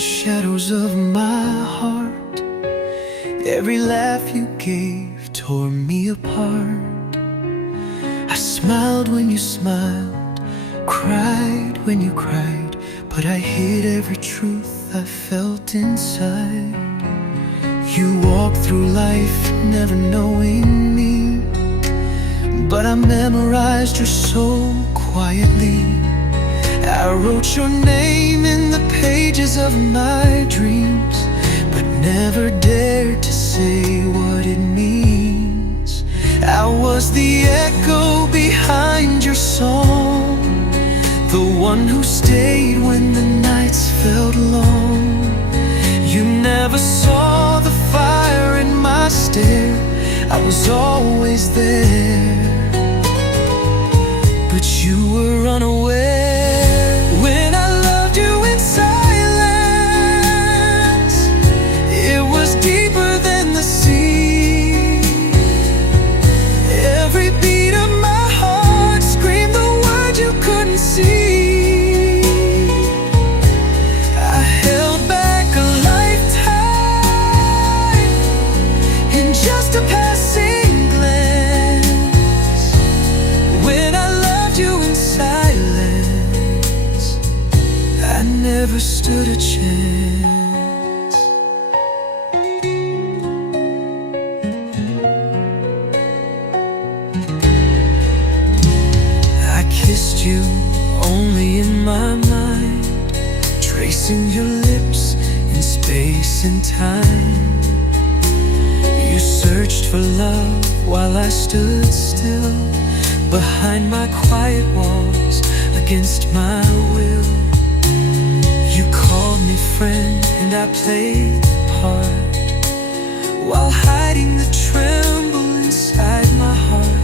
shadows of my heart. Every laugh you gave tore me apart. I smiled when you smiled, cried when you cried, but I hid every truth I felt inside. You walked through life never knowing me, but I memorized your soul quietly. I wrote your name in the pages of my dreams, but never dared to say what it means. I was the echo behind your song, the one who stayed when the nights felt long. You never saw the fire in my stare, I was always there, but you were unaware. When I loved you in silence, it was deeper than the sea. Every beat of my heart screamed the words you couldn't see. I held back a lifetime in just a passing glance. When I loved you in silence, I never stood a chance. I kissed you only in my mind, tracing your lips in space and time. You searched for love while I stood still, behind my quiet walls, against my will. You called me friend and I played the part, while hiding the tremble inside my heart.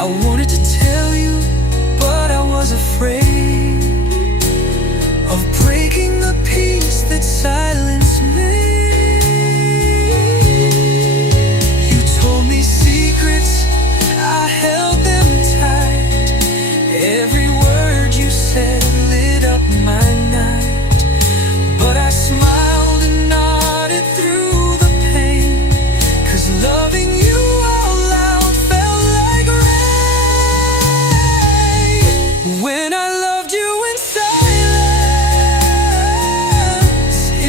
I wanted to tell you, but I was afraid of breaking the peace that silence made. You told me secrets, I held them tight. Every word you said lit up my night, but I smiled and nodded through the pain, 'cause loving you out loud felt like rain. When I loved you in silence,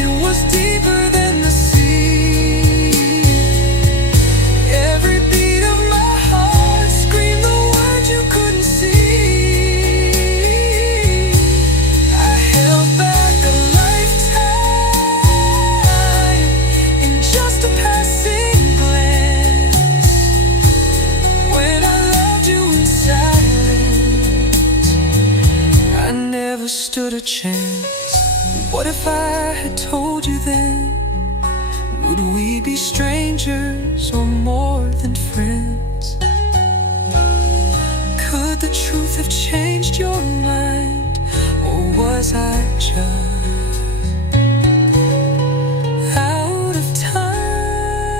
it was deeper than the sea. Every beat of my heart screamed the words you couldn't see. I held back a lifetime in just a passing glance. When I loved you in silence, I never stood a chance. What if I had told you then? Would we be strangers or more than friends? Could the truth have changed your mind, or was I just out of time?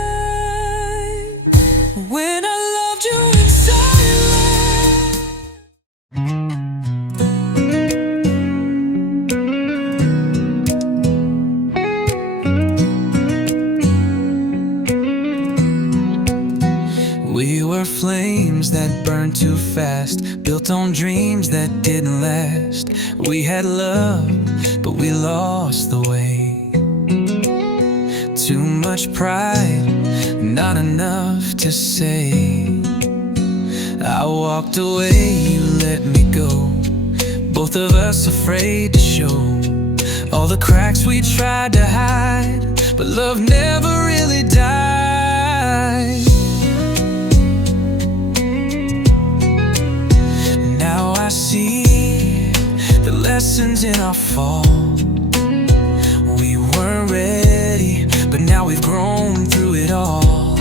When I loved you in silence. We were flames that burned too fast, built on dreams that didn't last. We had love, but we lost the way. Too much pride, not enough to say. I walked away, you let me go, both of us afraid to show all the cracks we tried to hide, but love never really died. Now I see the lessons in our fall. We weren't ready, but now we've grown through it all.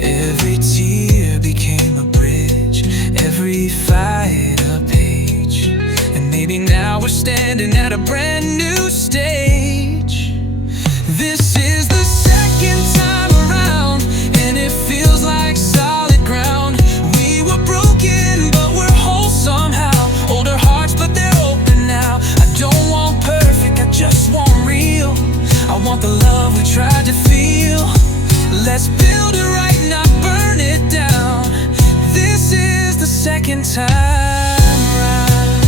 Every tear became a bridge, every fight a page, and maybe now we're standing at a brand new stage. This is the second time around, and it feels like solid ground. We were broken, but we're whole somehow. Older hearts, but they're open now. I don't want perfect, I just want second time round.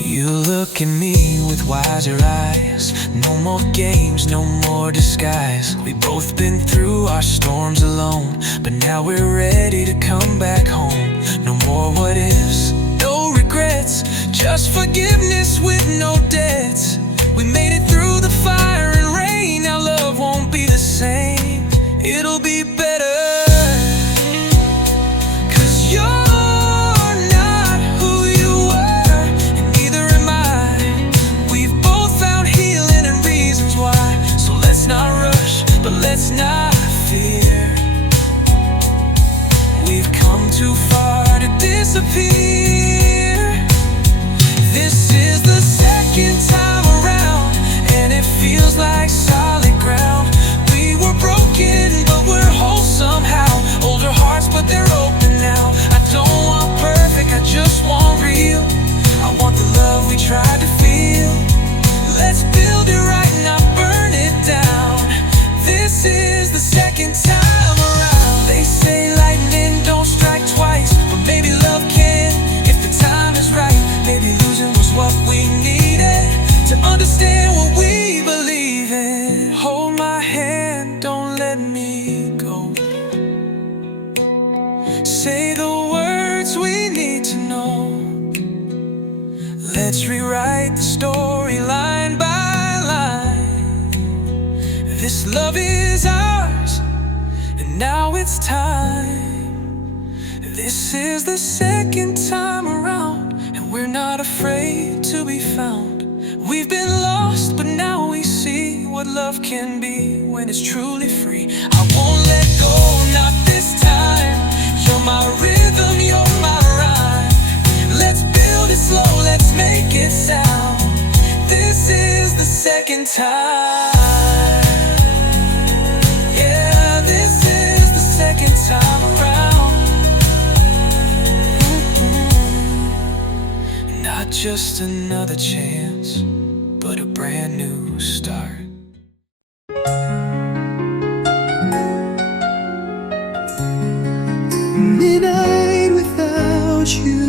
You look at me with wiser eyes. No more games, no more disguise. We've both been through our storms alone, but now we're ready to come back home. No more what ifs, no regrets, just forgiveness with no debts. We made it through the fire and rain. Our love won't be the same. It'll be better. Let's not fear. We've come too far to disappear. This is the second time around, and it feels like solid ground. We were broken, but we're whole somehow. Older hearts, but they're open now. I don't want perfect, I just want real. I want the love we tried to feel. Let's build it right, not burn it down. This is the second time around. They say lightning don't strike twice, but maybe love can, if the time is right. Maybe losing was what we needed to understand what we believe in. Hold my hand, don't let me go. Say the words we need to know. Let's rewrite the story line by line. This love is ours, and now it's time. This is the second time around, and we're not afraid to be found. We've been lost, but now we see what love can be when it's truly free. I won't let go, not this time. You're my rhythm, you're my rhyme. Let's build it slow, let's make it sound. This is the second time. Second time around. Not just another chance, but a brand new start. Midnight without you.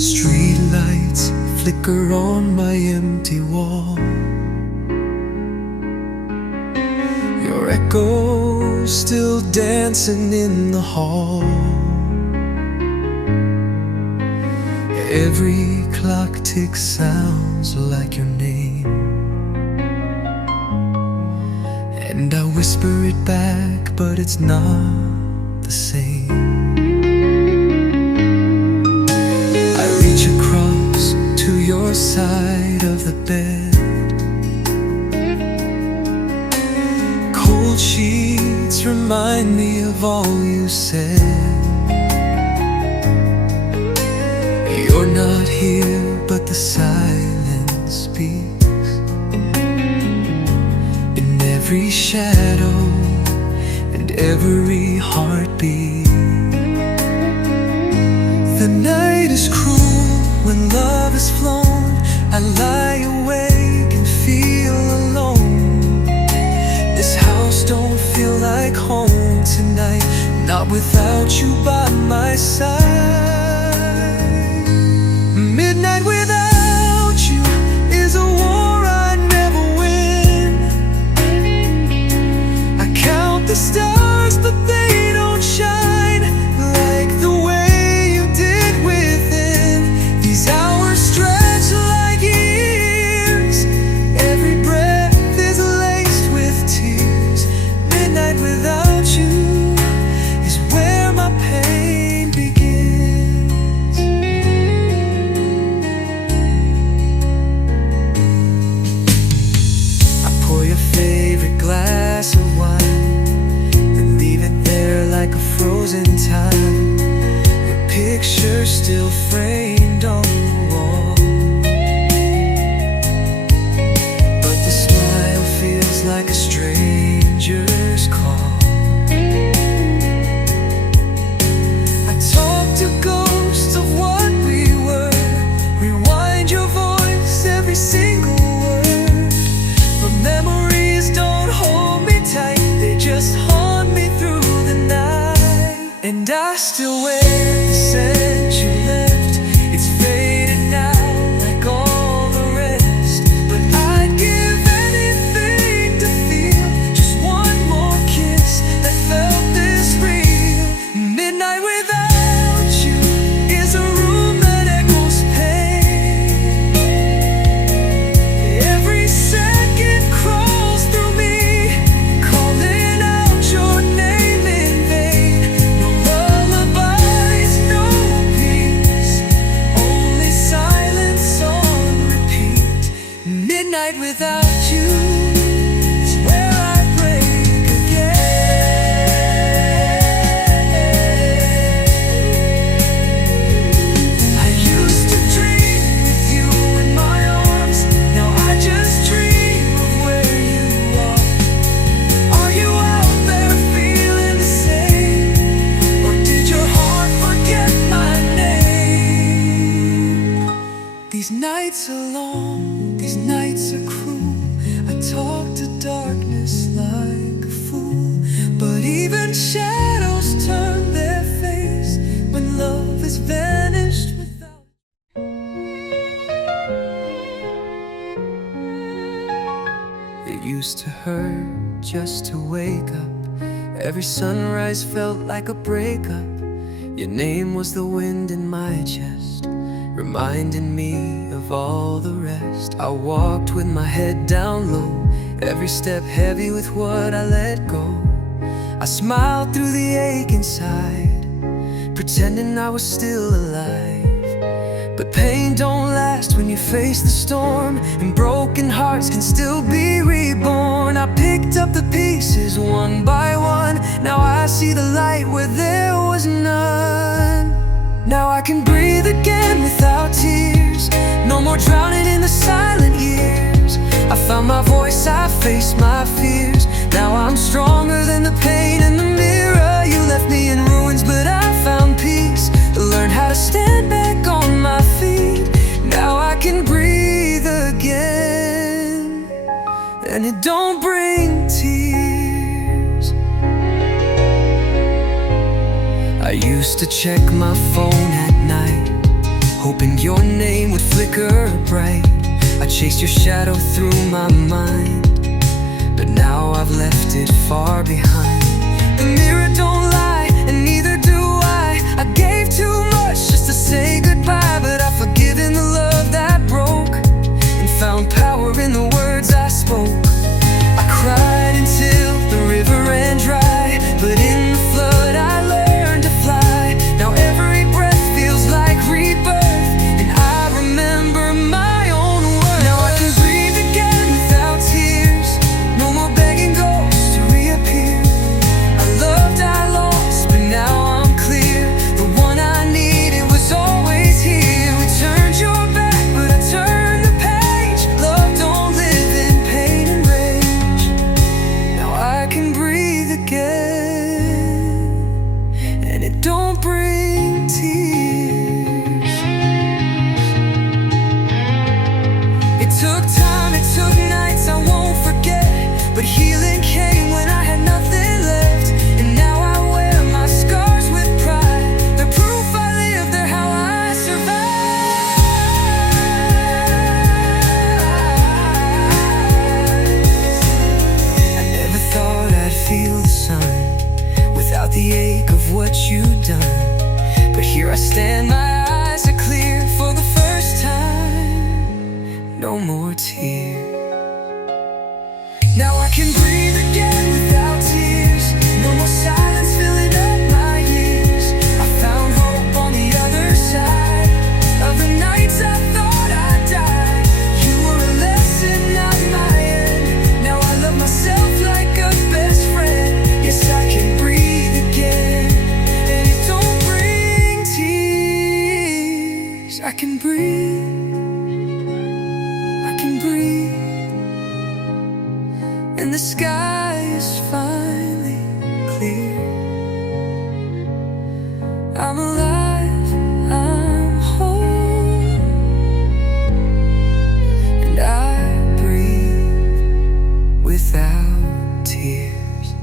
Street lights flicker on my empty wall. Your echo still dancing in the hall. Every clock tick sounds like your name, and I whisper it back, but it's not the same. I reach across to your side of the bed. Cold sheets remind me of all you said. You're not here, but the silence speaks. In every shadow and every heartbeat. The night is cruel when love is flown. I lie awake and feel alone. This house don't feel like home tonight, not without you by my side. Midnight without you is a war I never win. I count the stars, but they don't shine like the way you did within. These hours stretch like years. Every breath is laced with tears. Midnight without you is where my pain begins. I pour your favorite glass of wine and leave it there like a frozen time. Your picture still framed on the wall, but the smile feels like a stranger's call. I talk to ghosts of what These nights are long, these nights are cruel. I talk to darkness like a fool, but even shadows turn their face when love is vanished without. It used to hurt just to wake up. Every sunrise felt like a breakup. Your name was the wind in my chest, reminding me of all the rest. I walked with my head down low, every step heavy with what I let go. I smiled through the ache inside, pretending I was still alive. But pain don't last when you face the storm, and broken hearts can still be reborn. I picked up the pieces one by one. Now I see the light where there was none. Now I can breathe again without tears. No more drowning in the silent years. I found my voice, I faced my fears. Now I'm stronger than the pain in the mirror. You left me in ruins, but I found peace. Learned how to stand back on my feet. Now I can breathe again, and it don't bring tears. I used to check my phone at night, hoping your name would flicker bright. I chased your shadow through my mind, but now I've left it far behind. The mirror don't lie, and neither do I. I gave too much just to say goodbye, but I've forgiven the love that broke, and found power in the words I spoke. I cried until the river ran dry, but in the flood I learned to fly. Now every breath feels like rebirth, and I remember my own worth. Now I can breathe again without tears. No more begging ghosts to reappear. I loved, I lost, but now I'm clear. The one I needed was always here. We turned your back, but I turned the page. Love don't live in pain and rage. Now I can breathe again, and it don't bring tears. It took time, it took nights I won't forget, but healing came when I had nothing left. And now I wear my scars with pride. They're proof I lived, they're how I survived. I never thought I'd feel the sun without the ache of what you'd done, but here I stand, my eyes are clear for the first time. No more tears. Now I can breathe again without tears. No more silence filling up my years. I found hope on the other side of the nights I thought I'd die. You were a lesson, not my end. Now I love myself like a best friend. Yes, I can breathe again, and it don't bring tears. I can breathe, I can breathe, and the sky is finally clear. I'm alive, I'm whole, and I breathe without tears.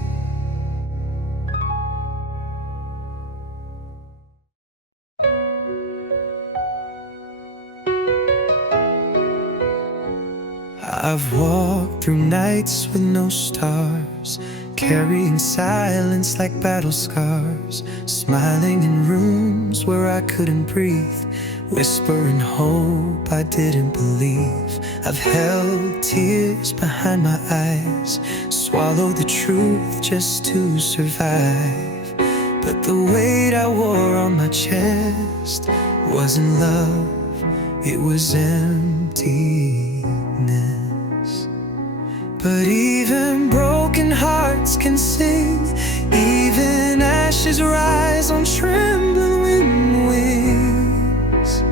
I've walked through nights with no stars, carrying silence like battle scars, smiling in rooms where I couldn't breathe, whispering hope I didn't believe. I've held tears behind my eyes, swallowed the truth just to survive. But the weight I wore on my chest wasn't love, it was emptiness. But even broken hearts can sing, even ashes rise on trembling wings.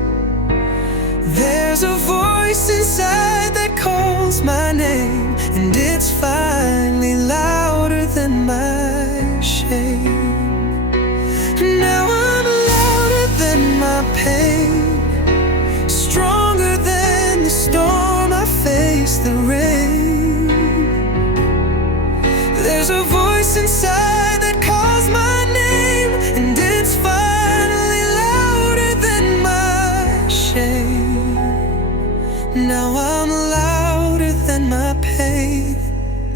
There's a voice inside that calls my name, and it's finally louder than my shame. Now I'm louder than my pain, stronger the rain. There's a voice inside that calls my name, and it's finally louder than my shame. Now I'm louder than my pain.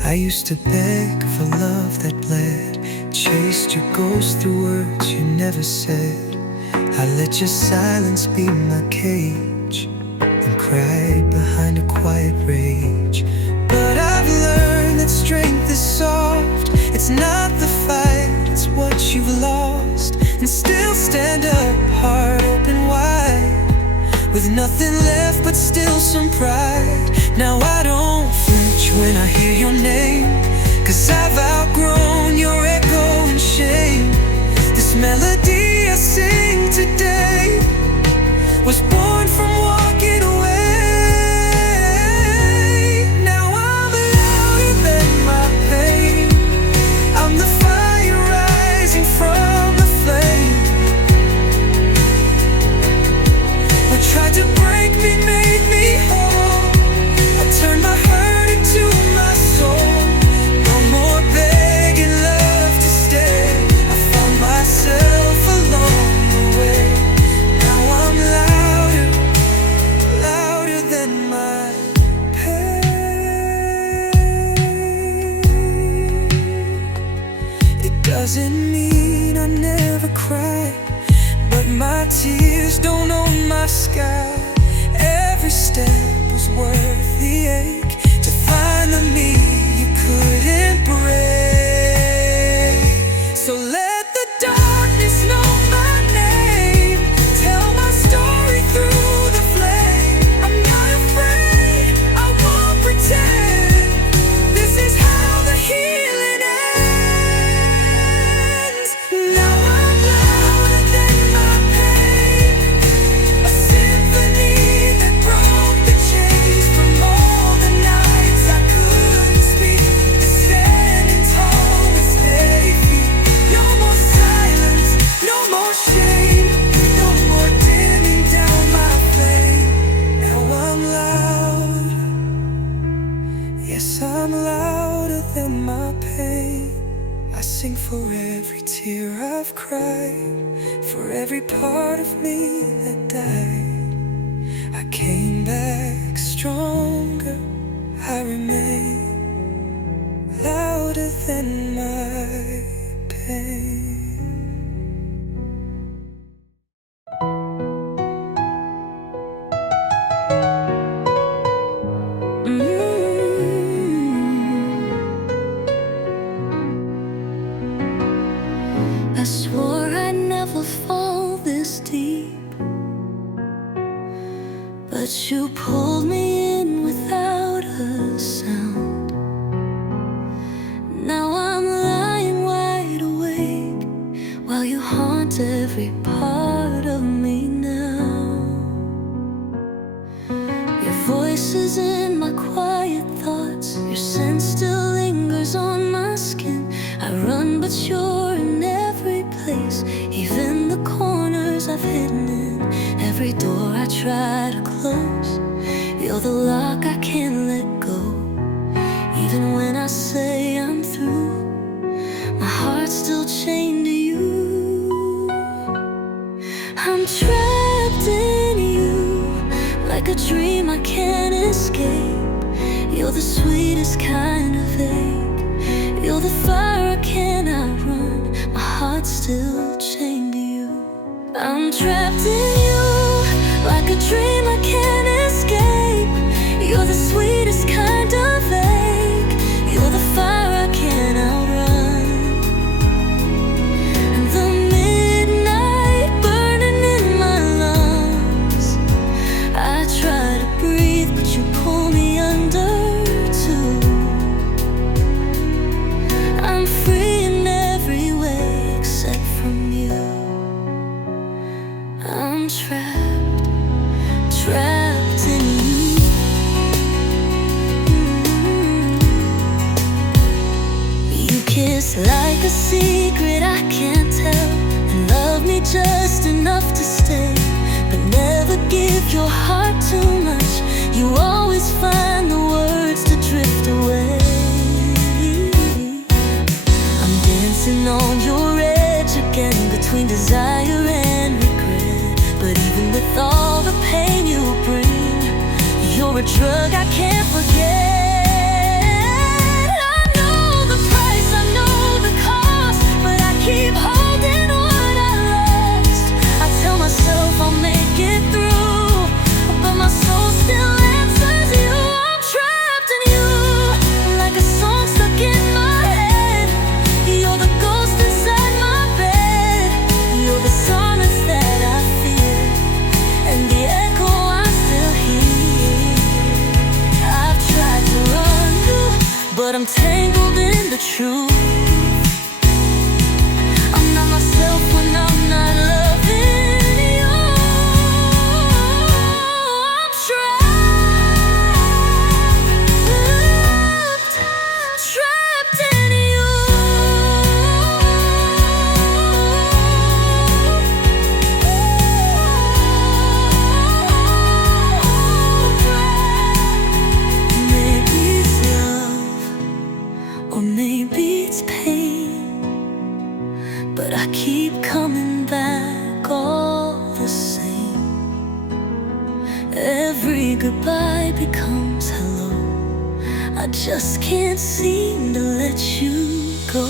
I used to beg for love that bled, chased your ghost through words you never said. I let your silence be my cage, and cried behind a quiet rage. But I've learned that strength is soft. It's not the fight, it's what you've lost. And still stand up, heart open wide, with nothing left but still some pride. Now I don't flinch when I hear your name, 'cause I've outgrown your echo and shame. This melody I sing today was born from walking away. Now I'm louder than my pain. I'm the fire rising from the flame. What tried to break me made me whole. I turned my hurt into my soul. No more begging love to stay. I found myself along the way. Now I'm louder, louder than my pain. It doesn't mean I never cry, but my tears don't own my sky. Every step was worth the ache, to find the me you couldn't break. So let the darkness know my name, tell my story through the flame. I'm not afraid, I won't pretend. This is how the healing ends. Now I'm louder than my pain, a symphony that broke the chains from all the nights I couldn't speak. Standing tall with steady feet. No more silence, no more shame, no more dimming down my flame. Now I'm loud, yes I'm louder than my pain. I sing for every tear I've cried, for every part of me that died. I came back stronger, I remain louder than my pain. I swore I'd never fall this deep, but you pulled me in without a sound. Now I'm lying wide awake, while you haunt every part of me now. Your voice is in my quiet thoughts, your scent still lingers on my skin. I run but you're in every place, even the corners I've hidden in. Every door I try to close, you're the lock I can't let go. Even when I say I'm through, my heart's still chained to you. I'm trapped in you, like a dream I can't escape. You're the sweetest kind of ache, you're the fire I can't outrun. My heart's still chained to you. I'm trapped in you, like a dream I can't escape. You're the sweetest kind of ache, you're the fire I can't outrun. And the midnight burning in my lungs, I try to breathe but you pull me under too. I'm free in every way except from you. I'm trapped, trapped in you. You kiss like a secret I can't tell, and love me just enough to stay, but never give your heart too much. You always find the words a drug I can't forget. I know the price, I know the cost, but I keep holding what I lost. I tell myself I'll make it through, but my soul still answers you. I'm trapped in you, like a song stuck in my head. You're the ghost inside my bed. You're the silence that I fear, and the echo I still hear. I've tried to run you, but I'm tangled in the truth. I'm not myself when I'm not loving you. I'm trapped in you. Maybe it's love, or maybe it's pain, but I keep coming back all the same. Every goodbye becomes hello. I just can't seem to let you go.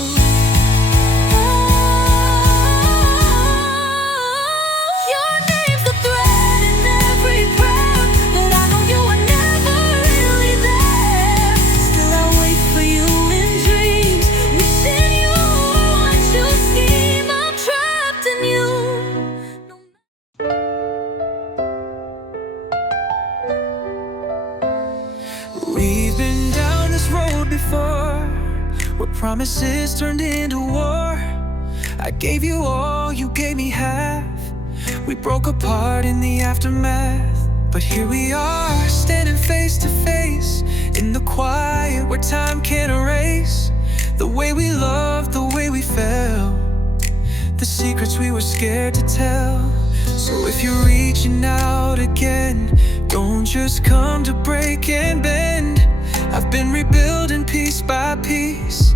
Your name's the thread in every prayer, but I know you were never really there. Still I wait for you in dreams, wishing you what you scheme. I'm trapped in you. We've been down this road before, where promises turned into war. I gave you all, you gave me half. We broke apart in the aftermath, but here we are, standing face to face in the quiet where time can't erase the way we loved, the way we fell, the secrets we were scared to tell. So if you're reaching out again, don't just come to break and bend. I've been rebuilding piece by piece.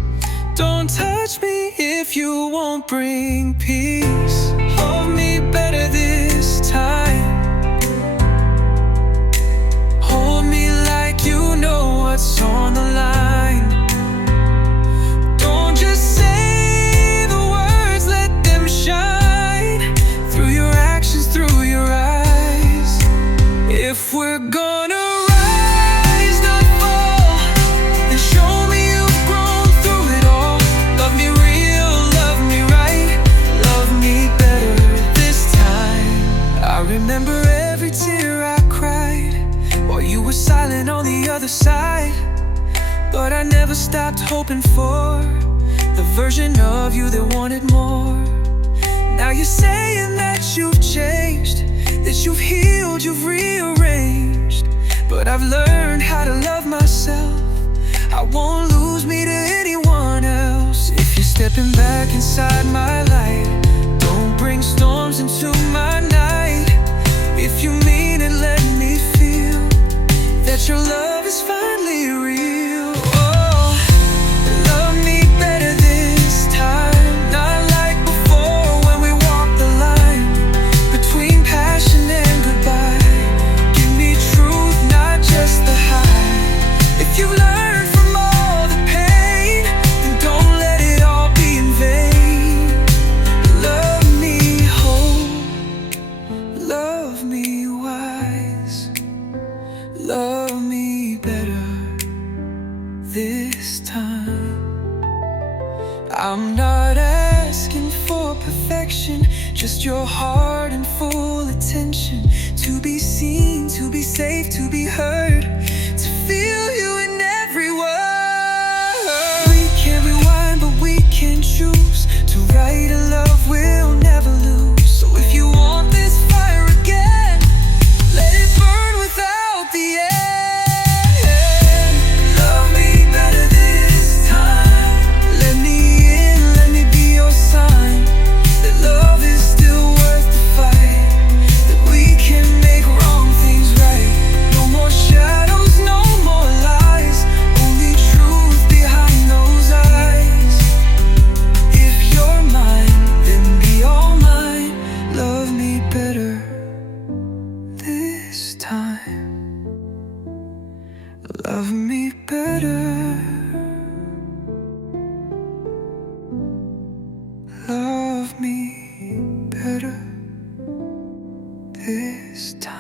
Don't touch me if you won't bring peace. Hold me better this time. Hold me like you know what's on the line. Don't just say the words, let them shine through your actions, through your eyes. If we're gonna rise, not fall, then show me you've grown through it all. Love me real, love me right, love me better this time. I remember every tear I cried while you were silent on the other side, but I never stopped hoping for the version of you that wanted more. Now you're saying that you've changed, that you've healed, you've rearranged, but I've learned how to love myself. I won't lose me to anyone else. If you're stepping back inside my light, don't bring storms into my night. If you mean it, let me feel that your love is finally real. Oh, love me better this time, not like before when we walked the line between passion and goodbye. Give me truth, not just the high. If you learn from all the pain, then don't let it all be in vain. Love me whole, love me wise, love me better this time. I'm not asking for perfection, just your heart and full attention. To be seen, to be safe, to be heard, to feel you in every word. We can't rewind, but we can choose to write a love we'll never lose. So if you want this fire again, let it burn without the end. Love me better this time. Let me in, let me be your sign, that love is still worth the fight, that we can make wrong things right. No more shadows, no more lies, only truth behind those eyes. If you're mine, then be all mine. Love me better this time. love me better, love me better this time.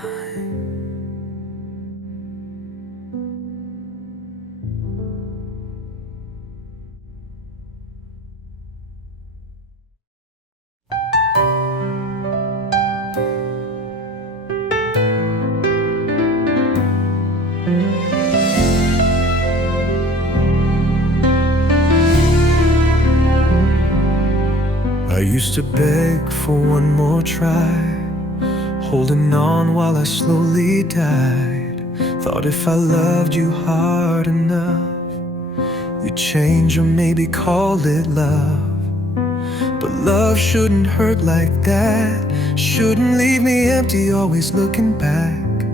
I used to beg for one more try, holding on while I slowly died. Thought if I loved you hard enough, you'd change or maybe call it love. But love shouldn't hurt like that, shouldn't leave me empty, always looking back.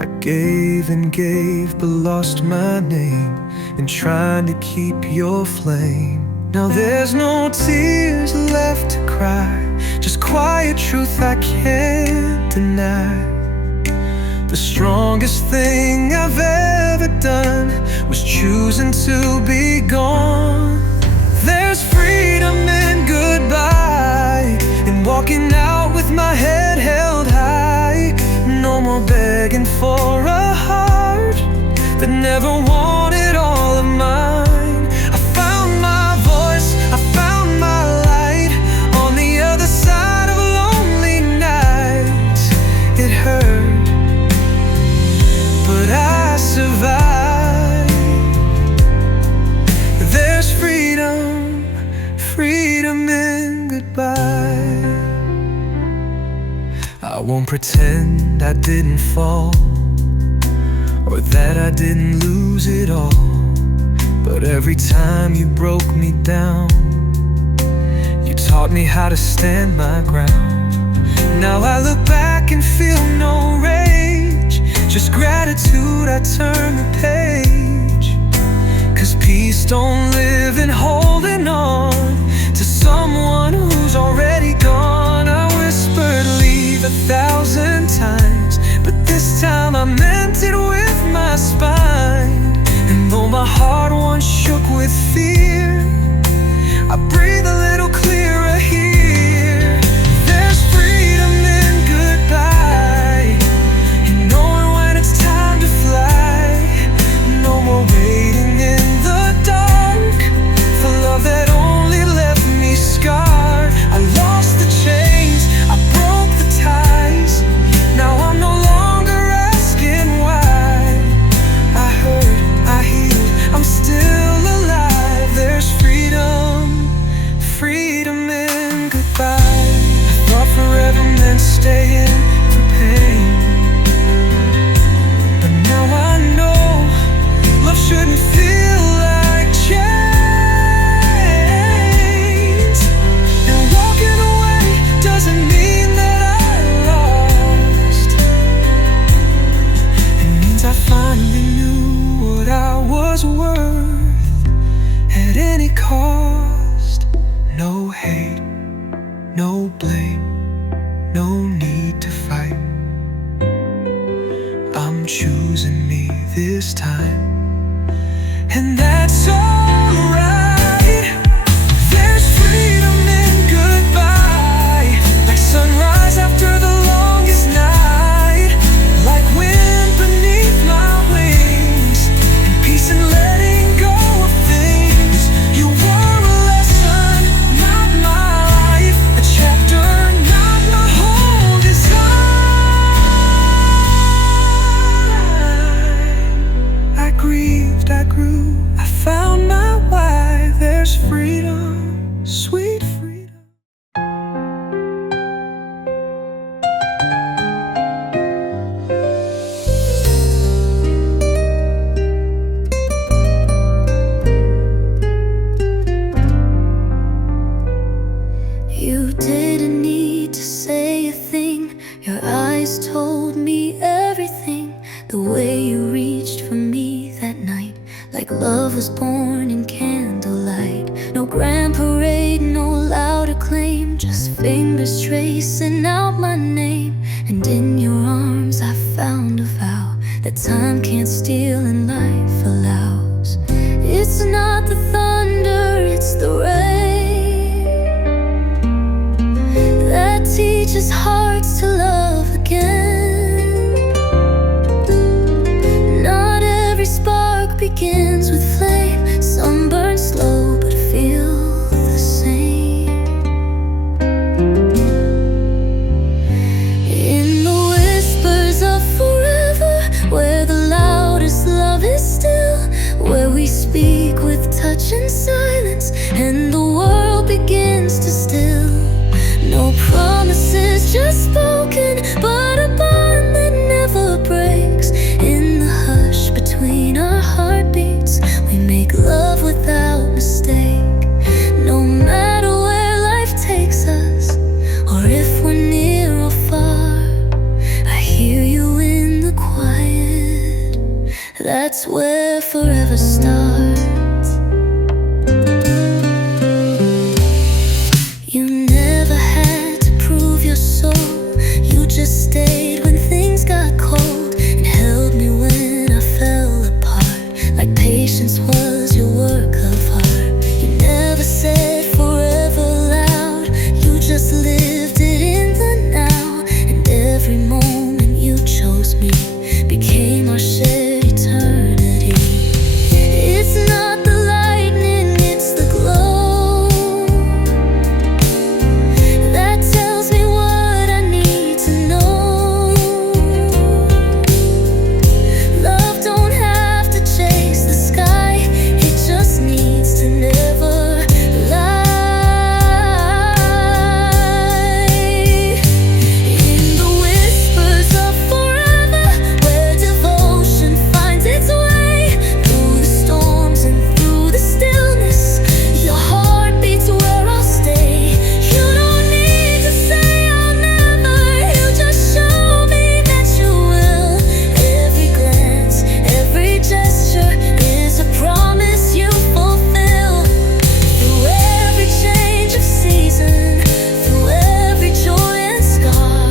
I gave and gave but lost my name in trying to keep your flame. Now there's no tears left to cry, just quiet truth I can't deny. The strongest thing I've ever done was choosing to be gone. There's freedom in goodbye, in walking out with my head held high. No more begging for a heart that never wanted all of mine. I found my voice, I found my light on the other side of lonely nights. It hurt, but I survived. There's freedom, freedom in goodbye. I won't pretend I didn't fall, or that I didn't lose it all. But every time you broke me down, you taught me how to stand my ground. Now I look back and feel no rage, just gratitude, I turn the page. Cause peace don't live in holding on to someone who's already gone. I whispered leave 1,000 times, but this time I meant it with my spine. And though my heart once shook with fear, I breathe a little clearer here. There's freedom in goodbye, and knowing when it's time to fly. No more waiting in the dark for love that only left me scarred. I lost the chains, I broke the ties. Now I'm no longer asking why. I hurt, I healed, I'm still alive. There's freedom, freedom in goodbye. I thought forever meant staying through pain, but now I know love shouldn't feel like chains. And walking away doesn't mean that I lost. It means I finally knew what I was worth at any cost. No hate, no blame, no need to fight. I'm choosing me this time, and that's alright. There's freedom in goodbye, like sunrise after the longest night, like wind beneath my wings, and peace in letting go of things. You were a lesson, not my life, a chapter, not my whole design. I grieved, I grew, I found my why. There's freedom, sweet freedom. You didn't need to say a thing, your eyes told me everything. The way you reached for me that night, like love was born in candlelight. No grand parade, no loud acclaim, just fingers tracing out my name. And in your arms I found a vow that time can't steal and life allows. It's not the thunder, it's the rain that teaches hearts to love again. Not every spark begins with flame. Some burn slow but feel the same. In the whispers of forever, where the loudest love is still, where we speak with touch and silence, and the world begins to still. No promises just spoken, but a bond that never breaks. In the hush between our heartbeats, we make love without mistake. No matter where life takes us, or if we're near or far, I hear you in the quiet. That's where forever starts. You never had to prove your soul. You just stayed when things got cold, and held me when I fell apart, like patience was your work of art. You never said forever loud, you just lived it in the now. And every moment you chose me became our shared eternity. It's not the lightning, it's the glow that tells me what I need to know. Love don't have to chase the sky, it just needs to never lie. In the whispers of forever, where devotion finds its way, through the storms and through the stillness, your heart beats where I'll stay. You don't need to say I'll never, you just show me that you will. Every glance, every gesture is a promise you fulfill. Through every change of season, through every joy and scar,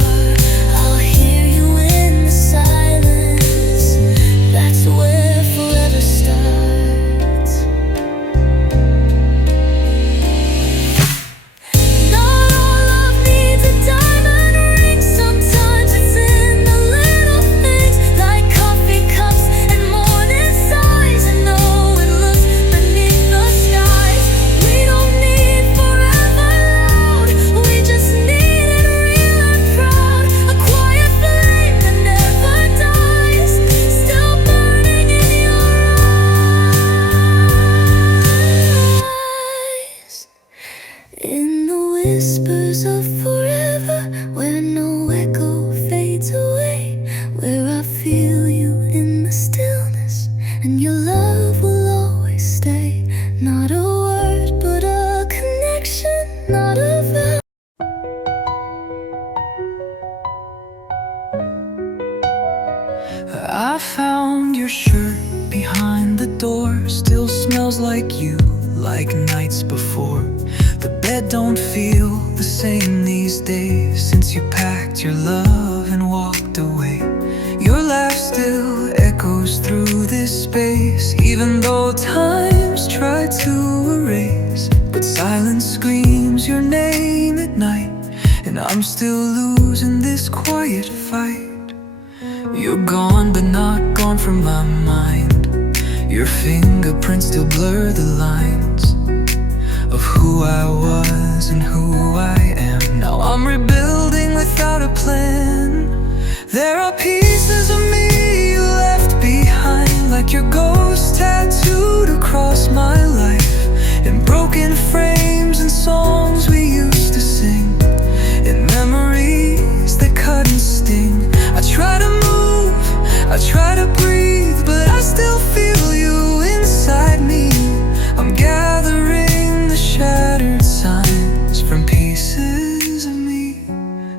I'll hear you in the silence. That's where forever starts. Not all love needs a diamond ring. Sometimes it's in the little things, like coffee cups and morning sighs, and knowing looks beneath the skies. We don't need forever loud, we just need it real and proud. A quiet flame that never dies, still burning in your eyes. In the whispers of forever, where no echo fades away, where I feel you in the stillness, and your love will always stay. Not a word, but a connection, not a vow. I found your shirt behind the door, still smells like you, like nights before. The bed don't feel the same these days, since you packed your love and walked away. Your laugh still echoes through this space, even though times try to erase. But silence screams your name at night, and I'm still losing this quiet fight. You're gone, but not gone from my mind. Your fingerprints still blur the lines of who I was and who I am. Now I'm rebuilding without a plan. There are pieces of me you left behind, like your ghost tattooed across my life, in broken frames and songs we used to sing, in memories that cut and sting. I try to move, I try to breathe, but I still feel you inside me. I'm gathering the shattered signs from pieces of me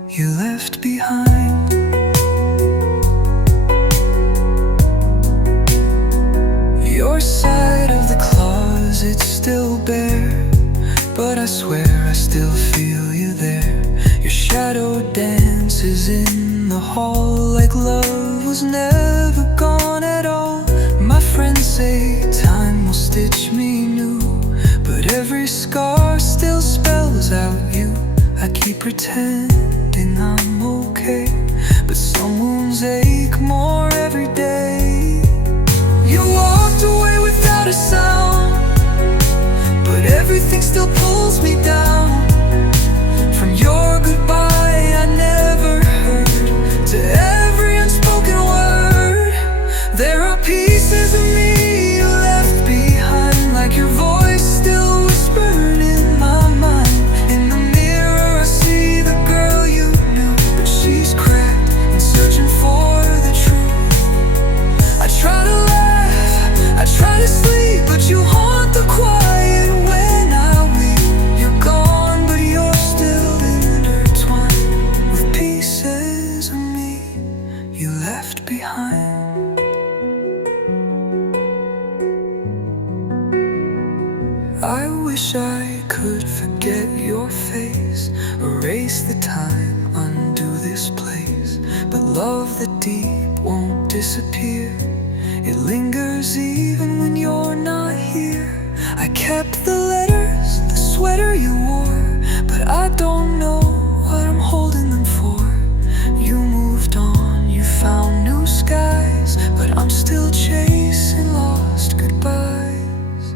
you left behind. Your side of the closet's still bare, but I swear I still feel you there. Your shadow dances in the hall like love was never gone. pretending I'm okay, but some wounds ache more every day. You walked away without a sound, but everything still pulls me down. From your goodbye I never heard, to every unspoken word, there are pieces of me you left behind, like your voice still whispered in my mind. In the mirror I see the girl you knew, but she's cracked and searching for the truth. I try to laugh, I try to sleep, but you haunt the quiet when I weep. You're gone, but you're still intertwined with pieces of me you left behind. I wish I could forget your face, erase the time, undo this place. But love that deep won't disappear, it lingers even when you're not here. I kept the letters, the sweater you wore, but I don't know what I'm holding them for. You moved on, you found new skies, but I'm still chasing lost goodbyes.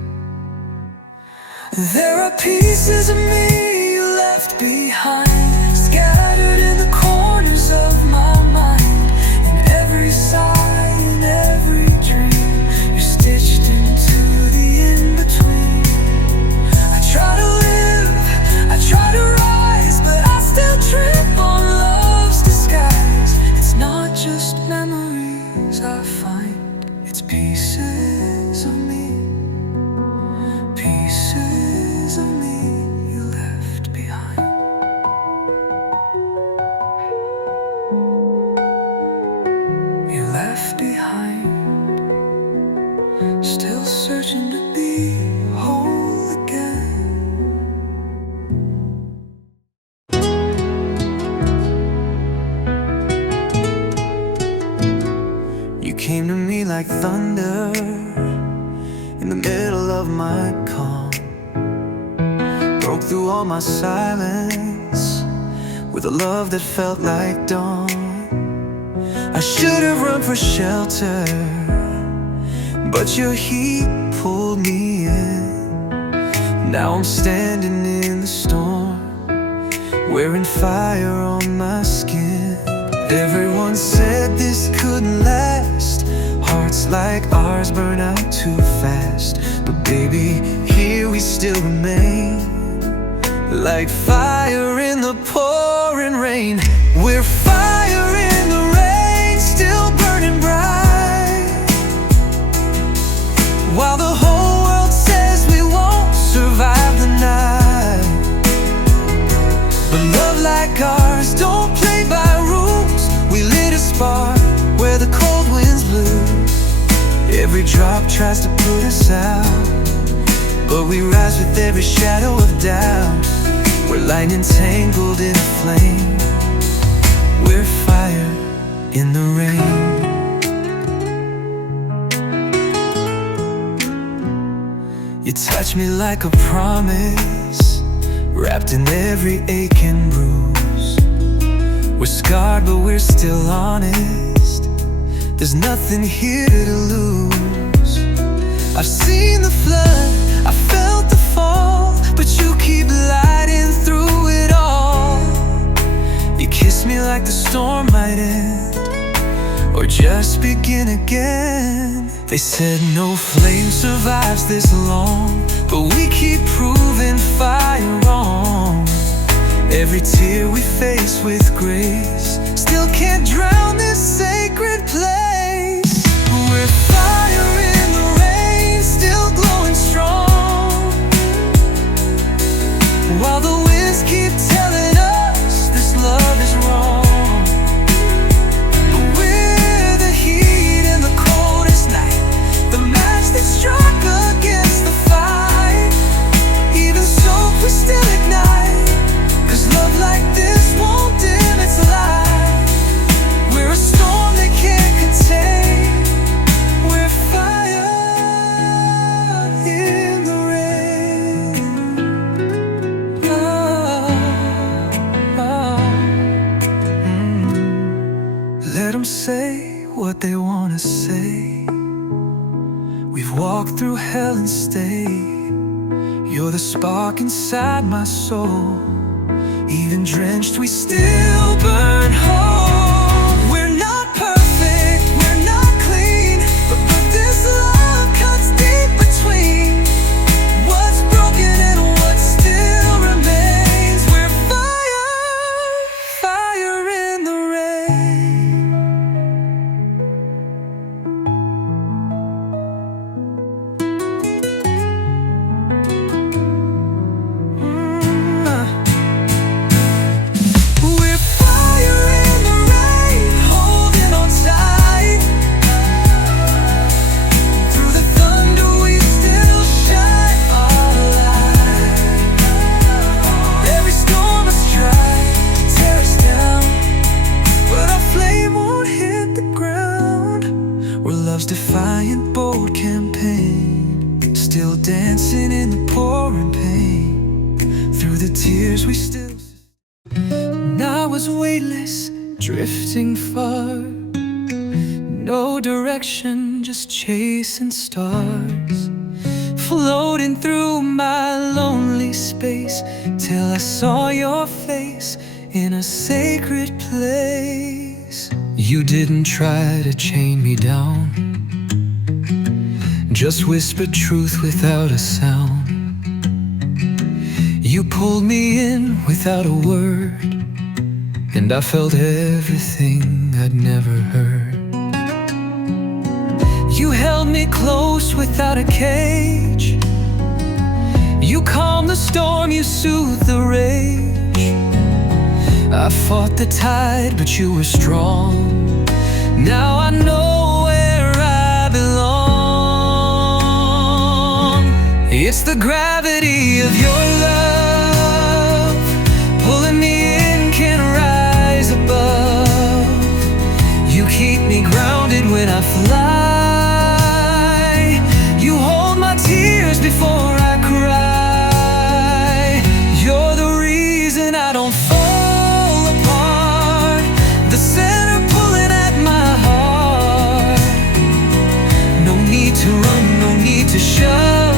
There are pieces of me you left behind, scattered in the corners of my mind. In every sigh, in every dream, you're stitched into the in-between. I try to live, I try to rise, but I still trip on love's disguise. It's not just memories I find, it's pieces of me. Pieces of me you left behind. You left behind, still searching to be whole again. You came to me like thunder in the middle of my calm, broke through all my silence with a love that felt like dawn. I should have run for shelter, but your heat pulled me in. Now I'm standing in the storm, wearing fire on my skin. Everyone said this couldn't last, hearts like ours burn out too fast. But baby, here we still remain, like fire in the pouring rain. We're fire in the rain, still burning bright, while the whole world says we won't survive the night. But love like ours don't play by rules. We lit a spark where the cold winds blew. Every drop tries to put us out, but we rise with every shadow of doubt. We're lightning tangled in a flame, we're fire in the rain. You touch me like a promise, wrapped in every ache and bruise. We're scarred but we're still honest, there's nothing here to lose. I've seen the flood, I felt the fall, but you keep lighting through it all. You kiss me like the storm might end, or just begin again. They said no flame survives this long, but we keep proving fire wrong. Every tear we face with grace still can't drown this sacred place. We're fire in the rain, still glowing strong, while the winds keep telling us this love is wrong. But we're the heat in the coldest night, the match that struck against the fight. Even so, we still ignite, 'cause love like this won't dim its light. We're a storm that can't say what they wanna say. We've walked through hell and stayed. You're the spark inside my soul. Even drenched, we still burn whole. We're not perfect, we're not clean, but this love cuts deep between what's broken and what still remains. We're fire, fire in the rain. We're fire in the rain, holding on tight. Through the thunder we still shine our light. Every storm must try to tear us down, but our flame won't hit the ground. We're love's defiant, bold campaign, still dancing in the pouring pain. Through the tears we still. And I was weightless, drifting far. No direction, just chasing stars. Floating through my lonely space, till I saw your face in a sacred place. You didn't try to chain me down, just whispered truth without a sound. You pulled me in without a word, and I felt everything I'd never heard. You held me close without a cage. You calmed the storm, you soothed the rage. I fought the tide, but you were strong. Now I know where I belong. It's the gravity of your love, pulling me in, can't rise above. You keep me grounded when I fly. You hold my tears before I cry. You're the reason I don't fall apart, the center pulling at my heart. No need to run, no need to shove.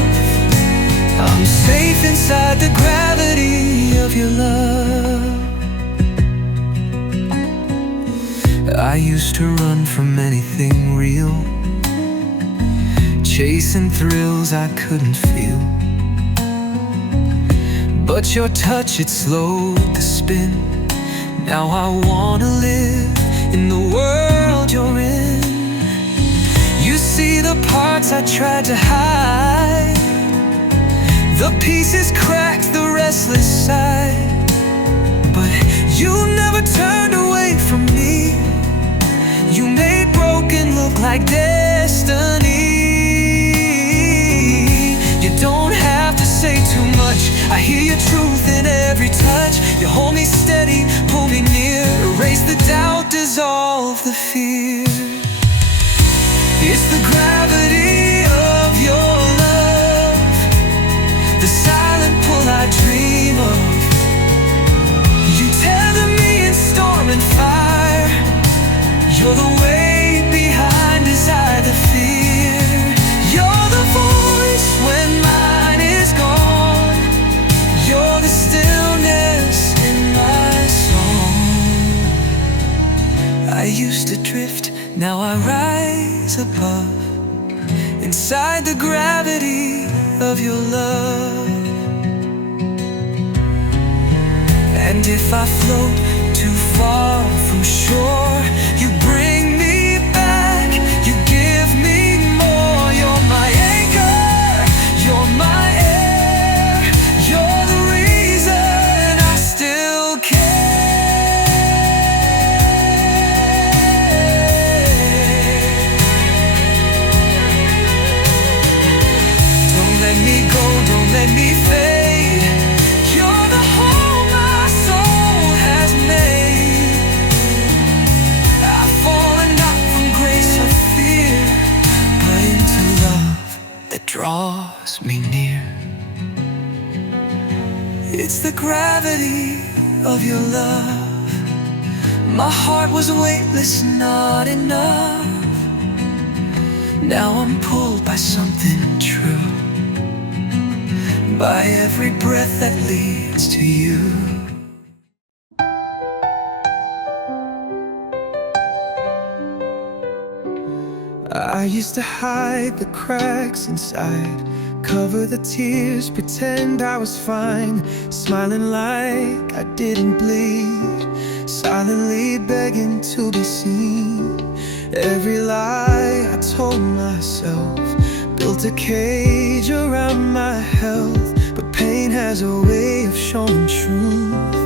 I'm safe inside the gravity of your love. I used to run from anything real, chasing thrills I couldn't feel. But your touch, it slowed the spin. Now I wanna live in the world you're in. You see the parts I tried to hide, the pieces cracked, the restless side. But you never turned away from me. You made broken look like destiny. You don't have to say too much, I hear your truth in every touch. You hold me steady, pull me near, erase the doubt, dissolve the fear. It's the gravity of your love, the silent pull I dream of. You tether me in storm and fire. You're the weight behind desire, the fear. You're the voice when mine is gone. You're the stillness in my song. I used to drift, now I rise above, inside the gravity of your love. And if I float too far from shore, you bring me back, you give me more. You're my anchor, you're my air, you're the reason I still care. Don't let me go, don't let me fade. You're the home my soul has made. I've fallen not from grace or fear, but into love that draws me near. It's the gravity of your love, My heart was weightless, not enough. Now I'm pulled by something true, by every breath that leads to you. I used to hide the cracks inside, cover the tears, pretend I was fine, smiling like I didn't bleed, silently begging to be seen. Every lie I told myself built a cage around my health. But pain has a way of showing truth,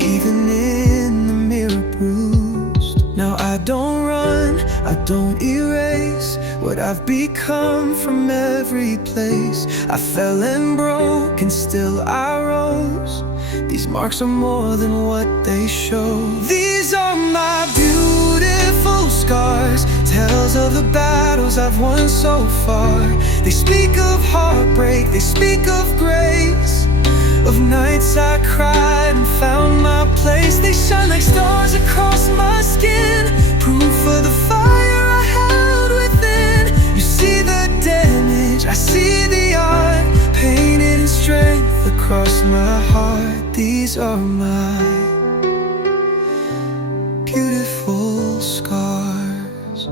even in the mirror bruised. Now I don't run, I don't erase what I've become from every place I fell and broke, and still I rose. These marks are more than what they show. These are my beautiful scars, tales of the battles I've won so far. They speak of heartbreak, they speak of grace, of nights I cried and found my place. They shine like stars across my skin, proof of the fire I held within. You see the damage, I see the art, painted in strength across my heart. These are my beautiful scars.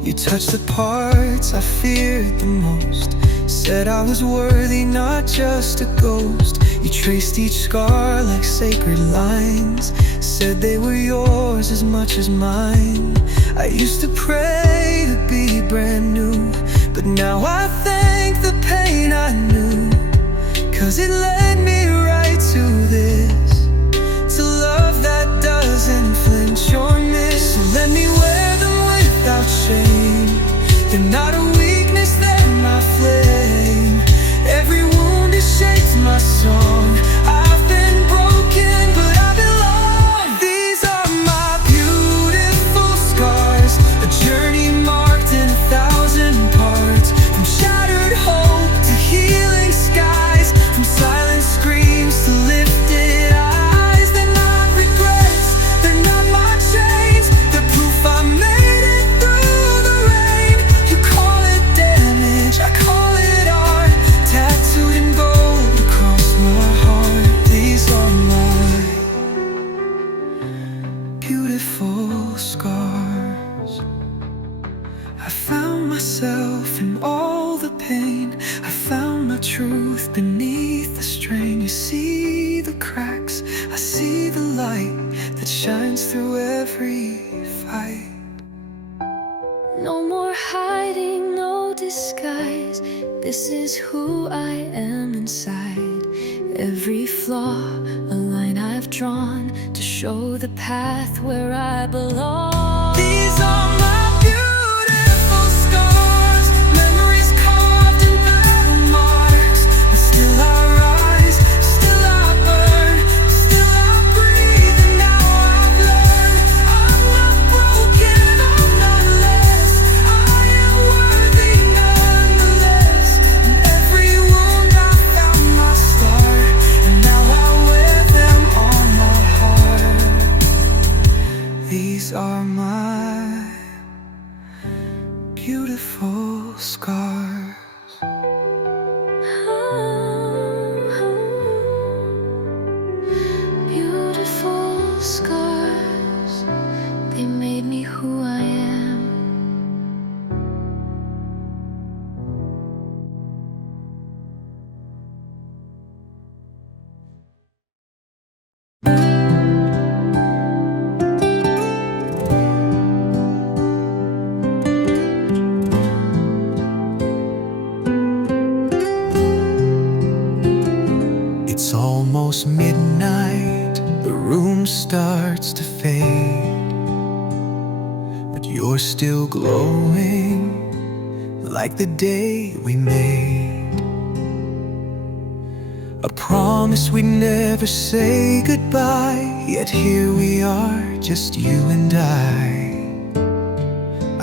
You touched the parts I feared the most, said I was worthy, not just a ghost. You traced each scar like sacred lines, said they were yours as much as mine. I used to pray to be brand new, but now I thank the pain I knew, 'cause it led me right to this, to love that doesn't flinch or miss. So let me wear them without shame. They're not a weakness, they're my flame. Every wound has shaped my song. I've been broken, but I belong. These are my beautiful scars, a journey marked in 1,000 parts. From shattered hope to healing skies, from silent screams to lifted eyes. They're not regrets, they're not my chains, they're proof I made it through the rain. You call it damage, I call it art, tattooed in gold across my heart. These are my beautiful scars. I found myself in all the pain, I found my truth beneath the strain. You see the cracks, I see the light that shines through every fight. No more hiding, no disguise, this is who I am inside. Every flaw, a line I've drawn to show the path where I belong. These are my beautiful scars, memories carved in battle marks. But still I rise, still I burn, still I breathe, and now I've learned I'm not broken, I'm not less. I am worthy nonetheless. In every wound I found my star, and now I wear them on my heart. These are my beautiful scars. Beautiful scars, they made me who I am. It's almost midnight, the room starts to fade, but you're still glowing like the day we made. A promise we'd never say goodbye, yet here we are, just you and I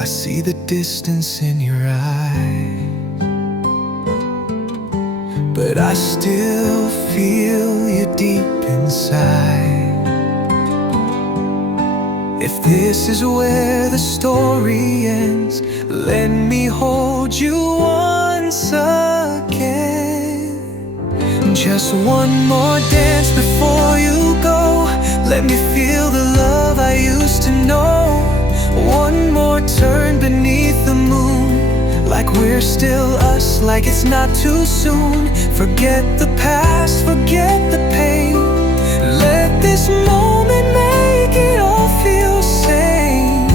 see the distance in your eyes, but I still feel you deep inside. If this is where the story ends, let me hold you once again. Just one more dance before you go. Let me feel the love I used to know. One more turn beneath the moon, like we're still us, like it's not too soon. Forget the past, forget the pain. Let this moment make it all feel sane.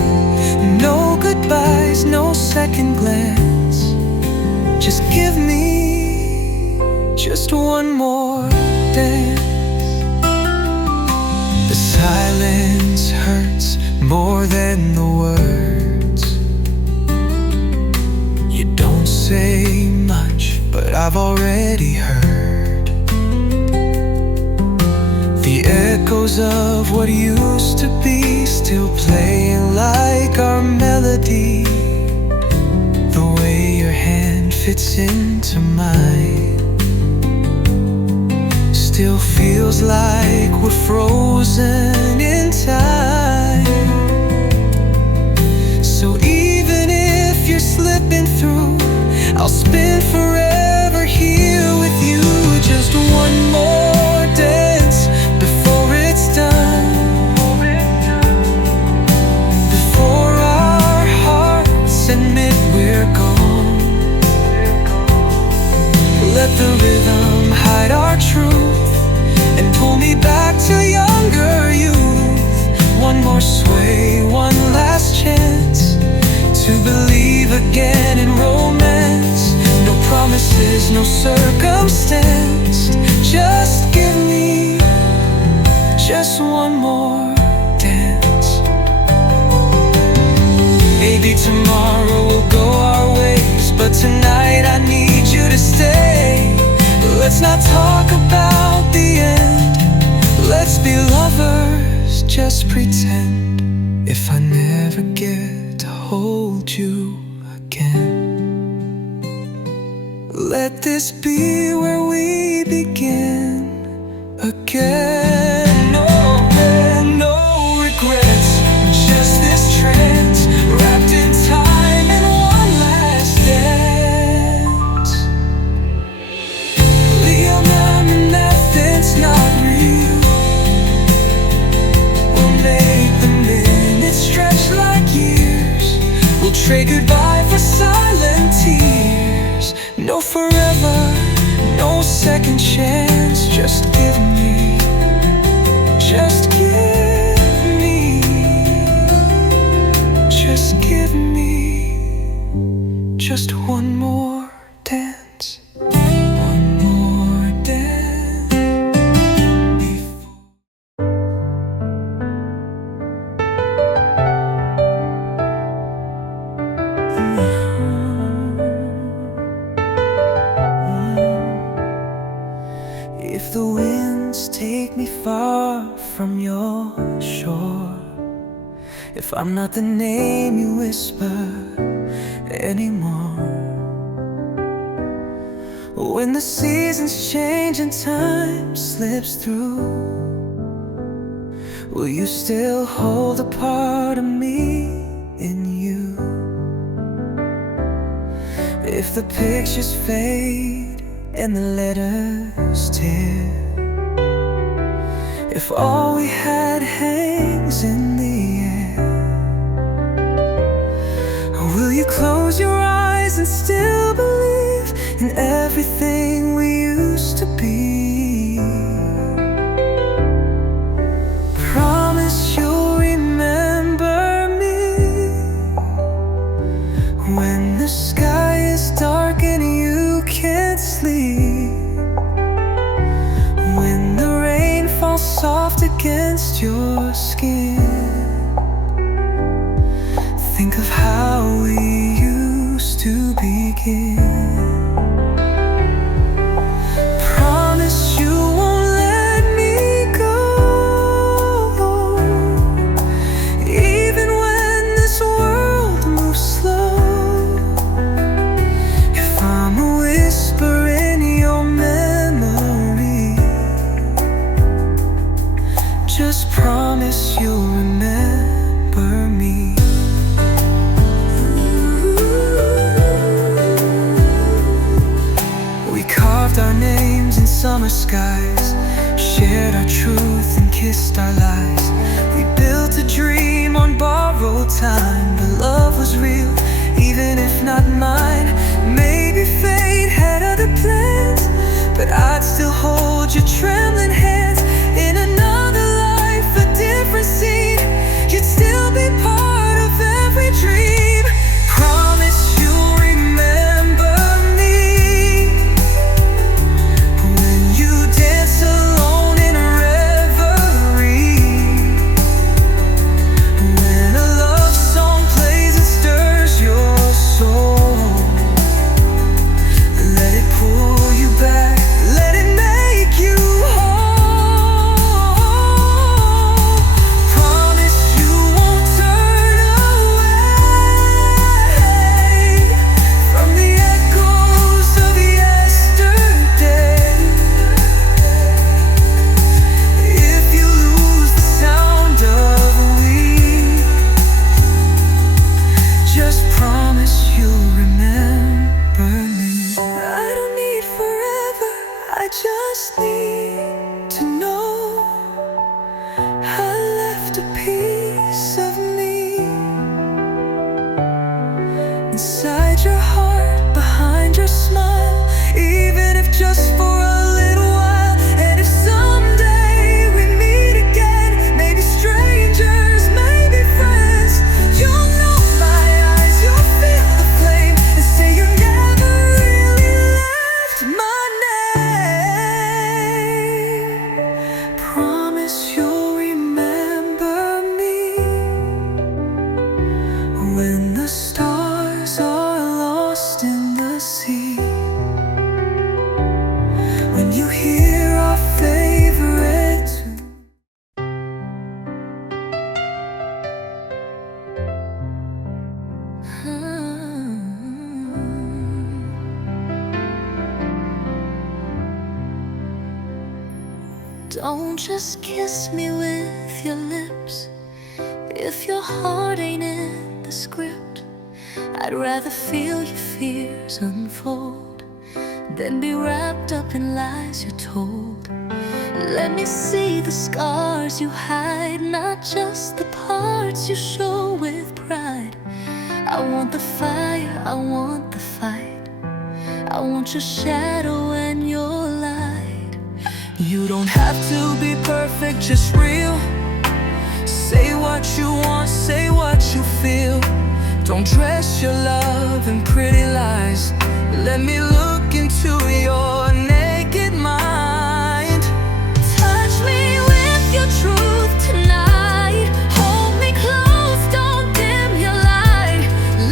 No goodbyes, no second glance. Just give me just one more dance. The silence hurts more than the words. You don't say much, but I've already heard the echoes of what used to be, still playing like our melody. The way your hand fits into mine still feels like we're frozen in time. So even if you're slipping through, I'll spend forever here with you. Just one more dance before it's done, before our hearts admit we're gone. Let the rhythm hide our truth and pull me back to younger youth. One more sway, one last chance to believe again in romance. No promises, no circumstance. Just give me just one more dance. Maybe tomorrow will go our ways, but tonight I need you to stay. Let's not talk about the end. Let's be lovers, just pretend. If I never get to hold you again, let this be where we begin again. No, no regrets, just this trance wrapped in time and one last dance. Nothing's not real. We'll make the minutes stretch like years. We'll trade goodbye for silent tears. No forever, no second chance. Just give me, just give me, just give me just one more dance. If the winds take me far from your shore, if I'm not the name you whisper anymore, when the seasons change and time slips through, will you still hold a part of me in you? If the pictures fade and the letters tear, if all we had hangs in the air, will you close your eyes and still believe in everything we used to be? Promise you'll remember me when the sky is dark and you can't sleep, when the rain falls soft against your skin. Think of how we used to begin. Promise you won't let me go, even when this world moves slow. skies, shared our truth and kissed our lies. We built a dream on borrowed time, but love was real, even if not mine. Maybe fate had other plans, but I'd still hold your trembling hands. In another life, a different scene, you'd still be part of every dream. Promise you'll remember me when you dance alone in a reverie, when a love song plays and stirs your soul. Let it pull you back, let it make you whole. Promise you won't turn away from the echoes of yesterday. If you lose the sound of we, just promise you'll remember me. I don't need forever, I just need to know I left a piece of me inside your heart, behind your smile, even if just for a little while. And if someday we meet again, maybe strangers, maybe friends, you'll know my eyes, you'll feel the flame, and say you never really left my name. Promise you'll remember me when the stars are lost in the sea, when you hear our favorite tune. Don't just kiss me with your lips if your heart ain't in the script. I'd rather feel your fears unfold than be wrapped up in lies you're told. Let me see the scars you hide, not just the parts you show with pride. I want the fire, I want the fight, I want your shadow and your light. You don't have to be perfect, just real. Say what you want, say what you feel. Don't dress your love in pretty lies. Let me look into your naked mind. Touch me with your truth tonight. Hold me close, don't dim your light.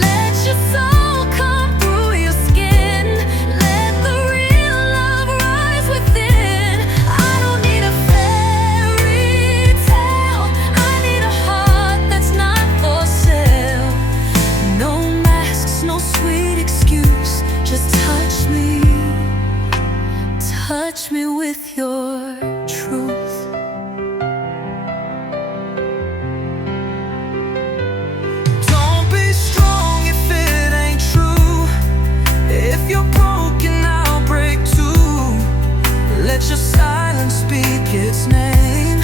Let your soul come through your skin. Let the real love rise within. I don't need a fairy tale, I need a heart that's not for sale. No masks, no sweet excuse, just touch me with your truth. Don't be strong if it ain't true. If you're broken, I'll break too. Let your silence speak its name.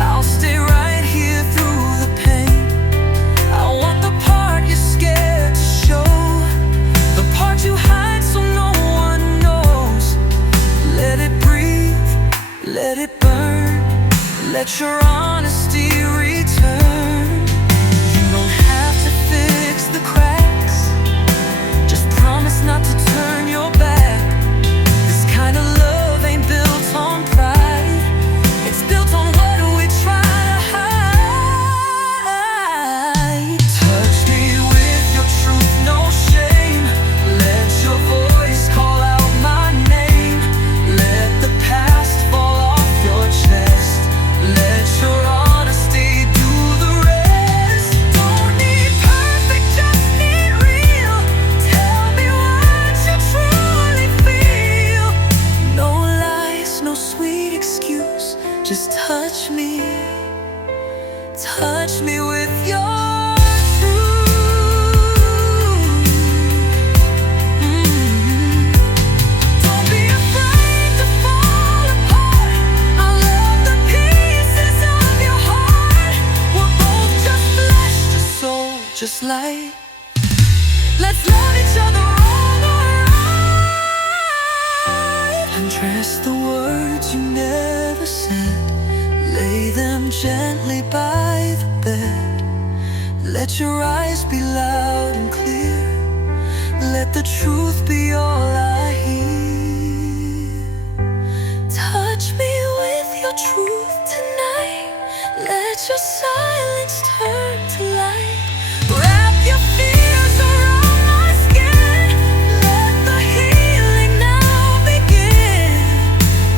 I'll stay right here through the pain. I want the part you're scared to show, the part you hide so no one knows. Let it breathe, let it burn, let your honesty return. You don't have to fix the cracks, just promise not to turn your back. This kind of love ain't built on pride, it's built on what we try to hide. Touch me with your truth, no shame. Let your voice call out my name. Let the past fall off your chest. Let your Let's love each other all right. Undress the words you never said, lay them gently by the bed. Let your eyes be loud and clear, let the truth be all I hear. Touch me with your truth tonight, let your silence turn to light. Wrap your fears around my skin, let the healing now begin.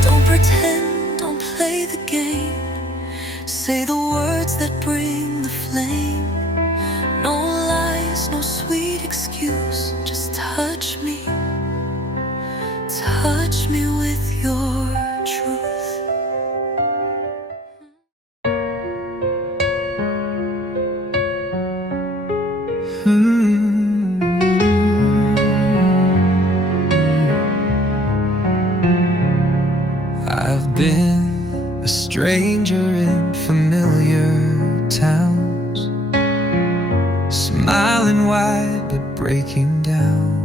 Don't pretend, don't play the game, say the words that bring the flame. No lies, no sweet excuse, just touch me with your truth. I've been a stranger in familiar towns, smiling wide but breaking down.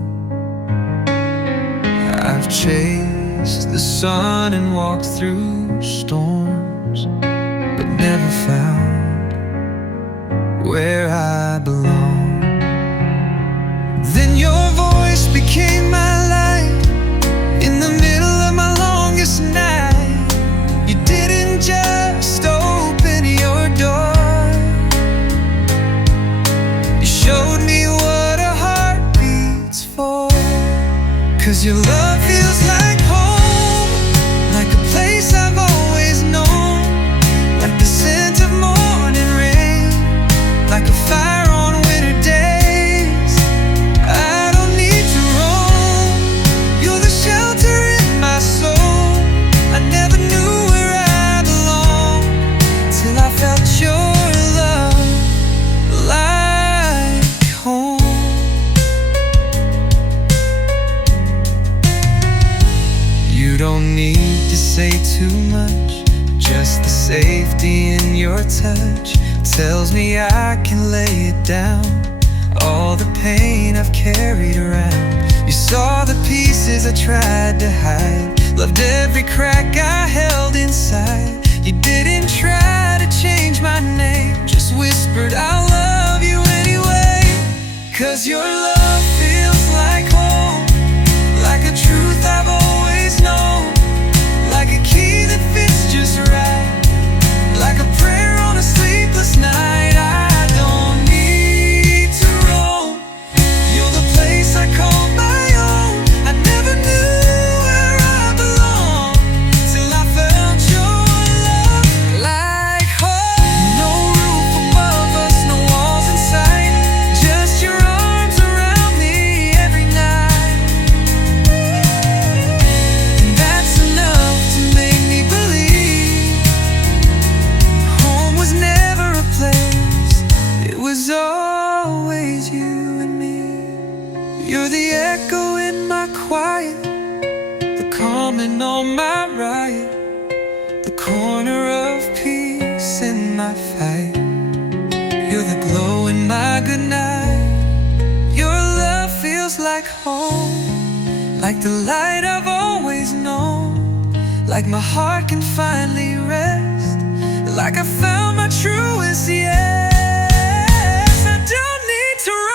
I've chased the sun and walked through storms, but never found where I belong. Then your voice became my light in the middle of my longest night. You didn't just open your door, you showed me what a heart beats for. 'Cause your love feels like home, like a place I've always known, like the scent of morning rain, like a fire on winter days. I don't need to roam, you're the shelter in my soul. I never knew where I belonged till I felt your love like home. You don't need to say too much, just the safety in your touch tells me I can lay it down. All the pain I've carried around, you saw the pieces I tried to hide, loved every crack I held inside. You didn't try to change my name, just whispered I'll love you anyway. 'Cause your love feels like home, like a truth I've always known, like a key that fits just right, like a prayer on a sleepless night. I don't need to roam, you're the place I call my own. I never knew where I belonged till I felt your love like home. No roof above us, no walls in sight, just your arms around me every night. And that's enough to make me believe home was never a place, it was always you and me. You're the echo in my quiet, the calm in all my riot, the corner of peace in my fight. You're the glow in my good night. Your love feels like home, like the light I've always known, like my heart can finally rest, like I found my truest yes. I don't need to run,